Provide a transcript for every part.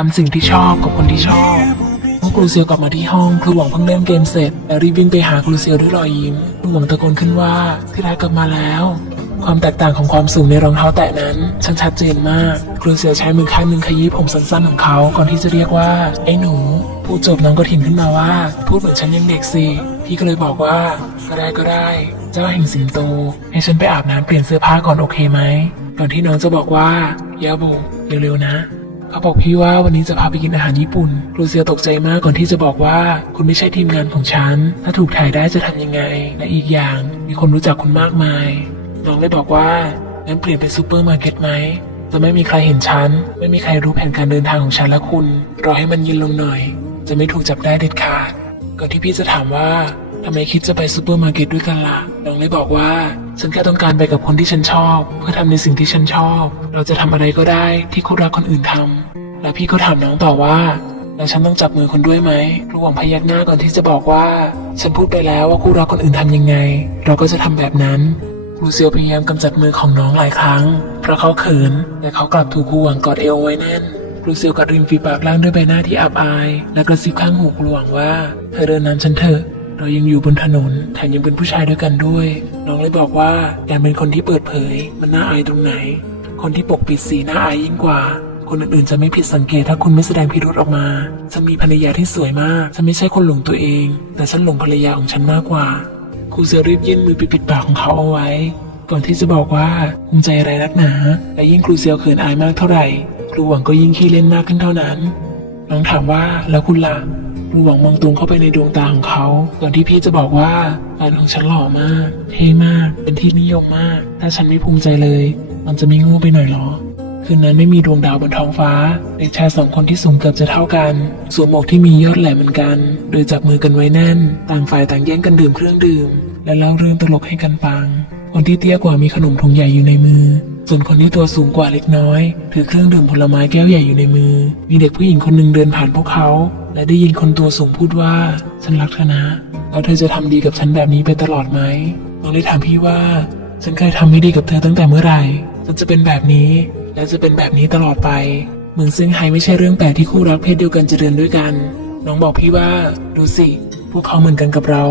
ทำสิ่งที่ชอบกับคนที่ชอบเมื่อครูเซียวกลับมาที่ห้องครูหวังเพิ่งเล่นเกมเสร็จและรีบวิ่งไปหาครูเซียวด้วยรอยยิ้มครูหวังตะโกนขึ้นว่าที่รักกลับมาแล้ว ความแตกต่างของความสูงในรองเท้าแตะนั้นช่างชัดเจนมาก ครูเซียวใช้มือข้างหนึ่งขยี้ผมสั้นๆของเขาก่อนที่จะเรียกว่าไอ้หนูพูดจบน้องก็ถิ่นขึ้นมาว่า พูดเหมือนฉันยังเด็กสิพี่ก็เลยบอกว่า ก็ได้ก็ได้ เจ้าแห่งสิงโตให้ฉันไปอาบน้ำเปลี่ยนเสื้อผ้าก่อนโอเคไหมก่อนที่น้องจะบอกว่าเยาโบเร็วๆนะ เขาบอกพี่ว่าวันนี้จะพาไปกินอาหารญี่ปุ่นครูเซียตกใจมากก่อนที่จะบอกว่า คุณไม่ใช่ทีมงานของฉัน ถ้าถูกถ่ายได้จะทำยังไง และอีกอย่าง มีคนรู้จักคุณมากมาย น้องเลยบอกว่างั้นเปลี่ยนเป็นซูเปอร์มาร์เก็ตไหมจะไม่มีใครเห็นฉัน ไม่มีใครรู้แผนการเดินทางของฉันและคุณ รอให้มันเยินลงหน่อย จะไม่ถูกจับได้เด็ดขาด ก่อนที่พี่จะถามว่าทำไมคิดจะไปซูเปอร์มาร์เก็ตด้วยกันล่ะ น้องเลยบอกว่า ฉันแค่ต้องการไปกับคนที่ฉันชอบ เพื่อทำในสิ่งที่ฉันชอบ เราจะทำอะไรก็ได้ที่คู่รักคนอื่นทำแล้วพี่ก็ถามน้องต่อว่า แล้วฉันต้องจับมือคนด้วยไหมระหว่างพยักหน้าก่อนที่จะบอกว่า ฉันพูดไปแล้วว่าคู่รักคนอื่นทำยังไง เราก็จะทำแบบนั้นครูเซียวพยายามกำจัดมือของน้องหลายครั้ง เพราะเขาเขิน แต่เขากลับถูกครูหวังกอดเอวไว้แน่นครูเซียวกัดริมฝีปากล่างด้วยใบหน้าที่อับอาย และกระซิบข้างหูครูหวังว่า เธอเดินนำฉันเถอะ เรายังอยู่บนถนนแถมยังเป็นผู้ชายด้วยกันด้วย น้องเลยบอกว่าการเป็นคนที่เปิดเผย มันน่าอายตรงไหน คนที่ปกปิดสีน่าอายยิ่งกว่า คนอื่นๆจะไม่ผิดสังเกตถ้าคุณไม่แสดงพิรุธออกมาฉันมีภรรยาที่สวยมากฉันไม่ใช่คนหลงตัวเอง แต่ฉันหลงภรรยาของฉันมากกว่าครูเซียรีบยื่นมือไปปิดปากของเขาเอาไว้ ก่อนที่จะบอกว่าภูมิใจอะไรนักหนา และยิ่งครูเซียวเขินอายมากเท่าไหร่ ครูหวังก็ยิ่งขี้เล่นมากขึ้นเท่านั้น น้องถามว่าแล้วคุณล่ะ ครูหวังมองตรงเข้าไปในดวงตาของเขา ก่อนที่พี่จะบอกว่าแฟนของฉันหล่อมาก เท่มาก เป็นที่นิยมมาก ถ้าฉันไม่ภูมิใจเลย มันจะไม่โงูไปหน่อยหรอคืนนั้นไม่มีดวงดาวบนท้องฟ้า เด็กชายสองคนที่สูงเกือบจะเท่ากัน สวมหมวกที่มียอดแหลมเหมือนกัน โดยจับมือกันไว้แน่น ต่างฝ่ายต่างแย่งกันดื่มเครื่องดื่ม และเล่าเรื่องตลกให้กันฟัง คนที่เตี้ยกว่ามีขนมถุงใหญ่อยู่ในมือ ส่วนคนที่ตัวสูงกว่าเล็กน้อย ถือเครื่องดื่มผลไม้แก้วใหญ่อยู่ในมือ มีเด็กผู้หญิงคนหนึ่งเดินผ่านพวกเขา และได้ยินคนตัวสูงพูดว่า ฉันรักเธอนะแล้วเธอจะทำดีกับฉันแบบนี้ไปตลอดไหมน้องเลยถามพี่ว่า ฉันเคยทำไม่ดีกับเธอตั้งแต่เมื่อไหร่ฉันจะเป็นแบบนี้ และจะเป็นแบบนี้ตลอดไปเมืองเซี่ยงไฮ้ไม่ใช่เรื่องแปลกที่คู่รักเพศเดียวกันจะเดินด้วยกัน น้องบอกพี่ว่า ดูสิ พวกเขาเหมือนกันกับเรา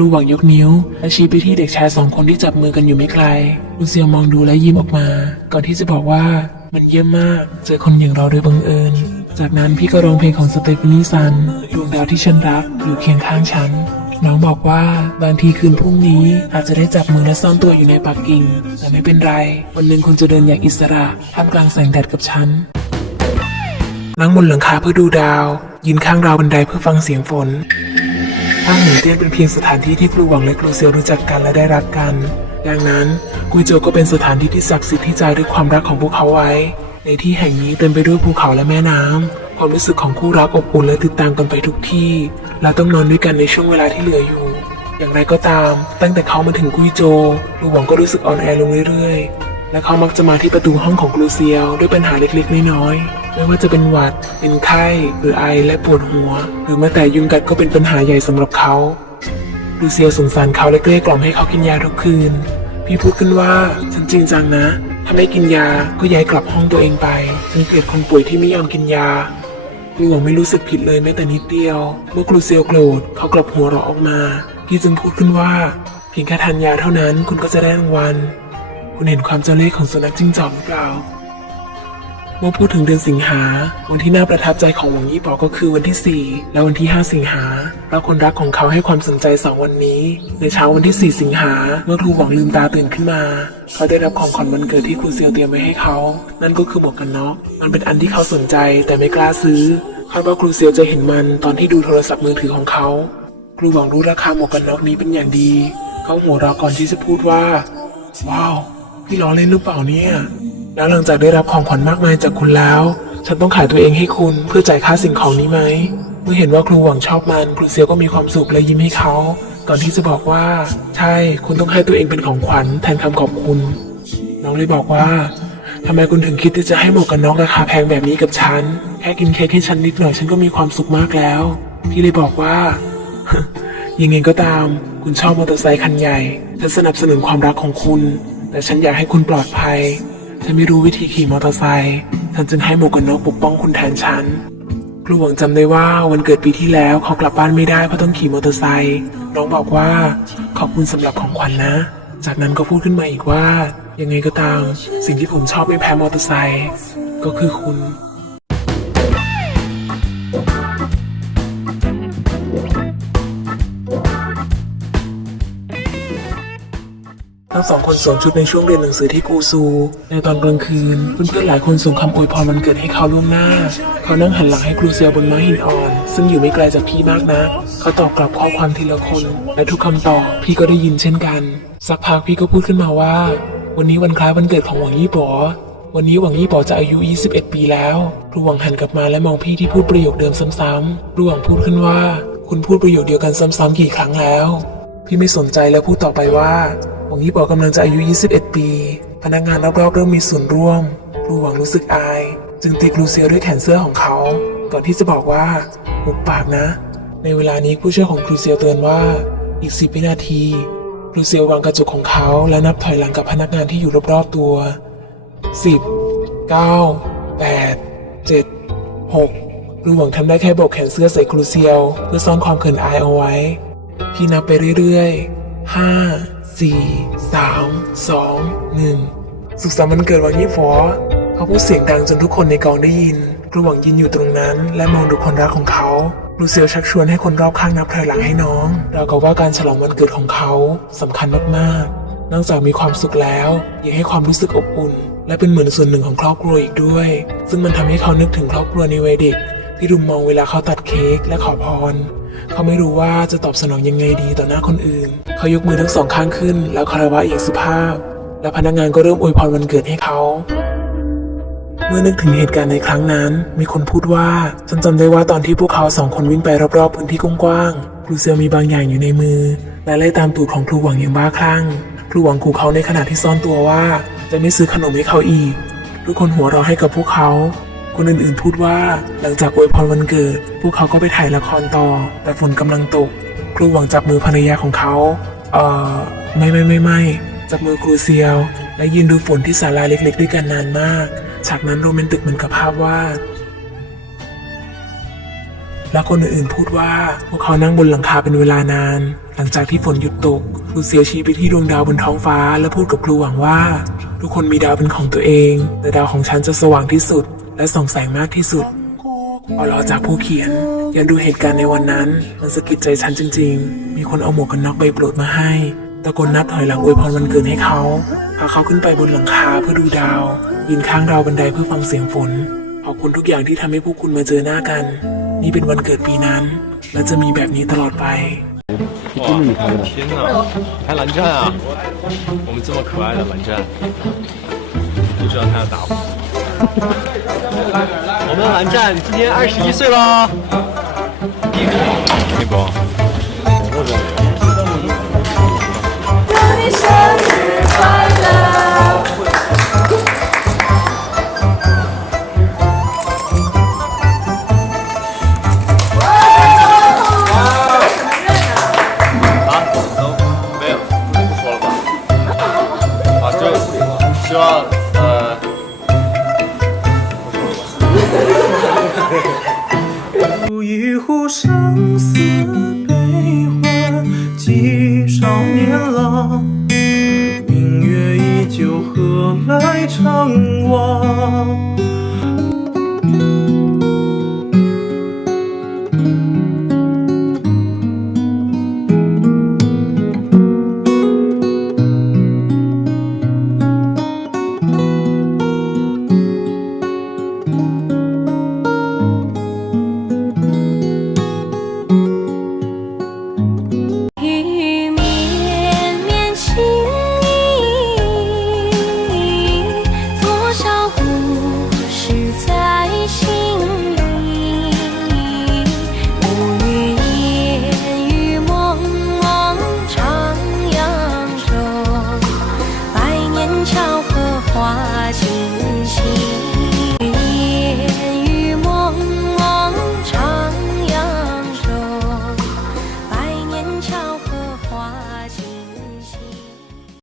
ครูหวังยกนิ้ว และชี้ไปที่เด็กชายสองคนที่จับมือกันอยู่ไม่ไกลลูเซียวมองดูและยิ้มออกมา ก่อนที่จะบอกว่ามันเยี่ยมมาก เจอคนอย่างเราโดยบังเอิญ จากนั้นพี่ก็ร้องเพลงของสเตฟานีซันดวงดาวที่ฉันรักอยู่เคียงข้างฉันน้องบอกว่าบางทีคืนพรุ่งนี้อาจจะได้จับมือและซ่อนตัวอยู่ในปักกิ่ง แต่ไม่เป็นไร วันหนึ่งคุณจะเดินอย่างอิสระท่ามกลางแสงแดดกับฉันนั่งบนหลังคาเพื่อดูดาว ยืนข้างราวบันไดเพื่อฟังเสียงฝน ห้างหมูเตี้ยนเป็นเพียงสถานที่ที่ครูหวังและครูเซียวรู้จักกันและได้รักกัน ดังนั้นกุยโจวก็เป็นสถานที่ที่ศักดิ์สิทธิ์ที่ใจายด้วยความรักของพวกเขาไว้ ในที่แห่งนี้เต็มไปด้วยภูเขาและแม่น้ำความรู้สึกของคู่รักอบอุ่นและติดตามกันไปทุกที่และต้องนอนด้วยกันในช่วงเวลาที่เหลืออยู่ อย่างไรก็ตาม ตั้งแต่เขามาถึงกุยโจวครูหวังก็รู้สึกอ่อนแอลงเรื่อยๆ และเขามักจะมาที่ประตูห้องของครูเซียวด้วยปัญหาเล็กๆ น้อยๆ ไม่ว่าจะเป็นหวัด เป็นไข้ หรือไอและปวดหัว หรือแม้แต่ยุงกัดก็เป็นปัญหาใหญ่สำหรับเขาครูเซียวสงสารเขาและเกลี้ยกล่อมให้เขากินยาทุกคืน พี่พูดขึ้นว่าฉันจริงจังนะ ถ้าไม่กินยาก็ย้ายกลับห้องตัวเองไปฉันเกลียดคนป่วยที่ไม่ยอมกินยาครูหวงไม่รู้สึกผิดเลยแม้แต่นิดเดียว เมื่อครูเซียวโกรธเขากลับหัวเราะออกมาพี่จึงพูดขึ้นว่า เพียงแค่ทานยาเท่านั้นคุณก็จะได้รางวัล คุณเห็นความเจ้าเล่ห์ของสุนัขจิ้งจอกหรือเปล่า เมื่อพูดถึงเดือนสิงหา วันที่น่าประทับใจของหวังยี่ปอก็คือวันที่ 4 และวันที่ 5 สิงหาเพราะคนรักของเขาให้ความสนใจสองวันนี้ ในเช้าวันที่ 4 สิงหา เมื่อครูหวังลืมตาตื่นขึ้นมา เขาได้รับของขวัญวันเกิดที่ครูเซียวเตรียมไว้ให้เขา นั่นก็คือหมวกกันน็อก มันเป็นอันที่เขาสนใจแต่ไม่กล้าซื้อ คาดว่าครูเซียวจะเห็นมันตอนที่ดูโทรศัพท์มือถือของเขา ครูหวังรู้ราคาหมวกกันน็อกนี้เป็นอย่างดี เขาหัวเราะก่อนที่จะพูดว่า ว้าว พี่ล้อเล่นหรือเปล่าเนี่ย แล้วหลังจากได้รับของขวัญมากมายจากคุณแล้ว ฉันต้องขายตัวเองให้คุณเพื่อจ่ายค่าสิ่งของนี้ไหม เมื่อเห็นว่าครูหวังชอบมัน ครูเซียวก็มีความสุขและยิ้มให้เขา ก่อนที่จะบอกว่า ใช่ คุณต้องให้ตัวเองเป็นของขวัญแทนคำขอบคุณ น้องเลยบอกว่าทำไมคุณถึงคิดที่จะให้หมวกกันน็อกราคาแพงแบบนี้กับฉัน แค่กินเค้กให้ฉันนิดหน่อยฉันก็มีความสุขมากแล้ว พี่เลยบอกว่า ยังไงก็ตาม คุณชอบมอเตอร์ไซค์คันใหญ่ฉันสนับสนุนความรักของคุณ แต่ฉันอยากให้คุณปลอดภัย ฉันไม่รู้วิธีขี่มอเตอร์ไซค์ฉันจึงให้หมวกกันน็อกปกป้องคุณแทนฉันครูหวังจำได้ว่าวันเกิดปีที่แล้วเขากลับบ้านไม่ได้เพราะต้องขี่มอเตอร์ไซค์น้องบอกว่าขอบคุณสำหรับของขวัญนะจากนั้นก็พูดขึ้นมาอีกว่า ยังไงก็ตาม สิ่งที่ผมชอบไม่แพ้มอเตอร์ไซค์ก็คือคุณ ทั้งสองคนสวมชุดในช่วงเรียนหนังสือที่กูซู ในตอนกลางคืน เพื่อนๆหลายคนส่งคำอวยพรวันเกิดให้เขาล่วงหน้า เขานั่งหันหลังให้ครูเซียวบนม้าหินอ่อน ซึ่งอยู่ไม่ไกลจากพี่มากนะ เขาตอบกลับข้อความทีละคน และทุกคำตอบพี่ก็ได้ยินเช่นกัน สักพักพี่ก็พูดขึ้นมาว่า วันนี้วันคล้ายวันเกิดของหวังยี่ป๋อวันนี้หวังยี่ป๋อจะอายุ 21 ปีแล้วครูหวังหันกลับมาและมองพี่ที่พูดประโยคเดิมซ้ำๆครูหวังพูดขึ้นว่า คุณพูดประโยคเดียวกันซ้ำๆกี่ครั้งแล้ว พี่ไม่สนใจแล้วพูดต่อไปว่า หวังยี่ปอกำลังจะอายุ 21 ปี พนักงานรอบๆเริ่มมีส่วนร่วมครูหวังรู้สึกอาย จึงตีครูเซียวด้วยแขนเสื้อของเขา ก่อนที่จะบอกว่าหุบปากนะ ในเวลานี้ผู้ช่วยของครูเซียวเตือนว่าอีก10วินาทีครูเซียววางกระจกของเขาและนับถอยหลังกับพนักงานที่อยู่รอบๆตัว10 9 8 7 6ครูหวังทำได้แค่โบกแขนเสื้อใส่ครูเซียว เพื่อซ่อนความเขินอายเอาไว้ พี่นับไปเรื่อยๆห้า สี่สามสองหนึ่งสุขสันต์วันเกิดวันยี่ฟอเขาพูดเสียงดังจนทุกคนในกองได้ยินครูหวังยืนอยู่ตรงนั้น และมองดูคนรักของเขาครูเซียวชักชวนให้คนรอบข้างนับถอยหลังให้น้องเรากับว่าการฉลองวันเกิดของเขาสำคัญมากๆ นอกจากมีความสุขแล้วยังให้ความรู้สึกอบอุ่น และเป็นเหมือนส่วนหนึ่งของครอบครัวอีกด้วย ซึ่งมันทำให้เขานึกถึงครอบครัวในวัยเด็ก ที่รุมมองเวลาเขาตัดเค้กและขอพร เขาไม่รู้ว่าจะตอบสนองยังไงดีต่อหน้าคนอื่น เขายกมือทั้งสองข้างขึ้น แล้วคารวะอย่างสุภาพ และพนักงานก็เริ่มอวยพรวันเกิดให้เขา เมื่อนึกถึงเหตุการณ์ในครั้งนั้น มีคนพูดว่าฉันจำได้ว่าตอนที่พวกเขาสองคนวิ่งไปรอบๆพื้นที่กว้างๆครูเซียวมีบางอย่างอยู่ในมือ และไล่ตามตูดของครูหวังอย่างบ้าคลั่งครูหวังขู่เขาในขณะที่ซ่อนตัวว่า จะไม่ซื้อขนมให้เขาอีกทุกคนหัวเราะให้กับพวกเขา คนอื่นๆพูดว่า หลังจากอวยพรวันเกิด พวกเขาก็ไปถ่ายละครต่อ แต่ฝนกำลังตก ครูหวังจับมือภรรยาของเขา เอ่อ ไม่ไม่ไม่ไม่จับมือครูเซียว และยืนดูฝนที่ศาลาเล็ก ๆ ด้วยกันนานมาก ฉากนั้นโรแมนติกเหมือนกับภาพวาดและคนอื่นๆพูดว่าพวกเขานั่งบนหลังคาเป็นเวลานาน หลังจากที่ฝนหยุดตกครูเซียวชี้ไปที่ดวงดาวบนท้องฟ้า และพูดกับครูหวังว่า ทุกคนมีดาวเป็นของตัวเอง แต่ดาวของฉันจะสว่างที่สุด และส่องแสงมากที่สุดพอรอจากผู้เขียนยังดูเหตุการณ์ในวันนั้น มันสะกิดใจฉันจริง ๆ มีคนเอาหมวกกันน็อกใบโปรดมาให้ ตะโกนนับถอยหลังอวยพรวันเกิดให้เขา พาเขาขึ้นไปบนหลังคาเพื่อดูดาว ยืนข้างราวบันไดเพื่อฟังเสียงฝน ขอบคุณทุกอย่างที่ทำให้พวกคุณมาเจอหน้ากัน นี่เป็นวันเกิดปีนั้น และจะมีแบบนี้ตลอดไป 哇，天哪，开蓝战啊！我们这么可爱的蓝战，就知道他要打我。 我们蓝战今年二十一岁了。那个，祝你生日快乐！啊，都没有，不说了吧？啊，就希望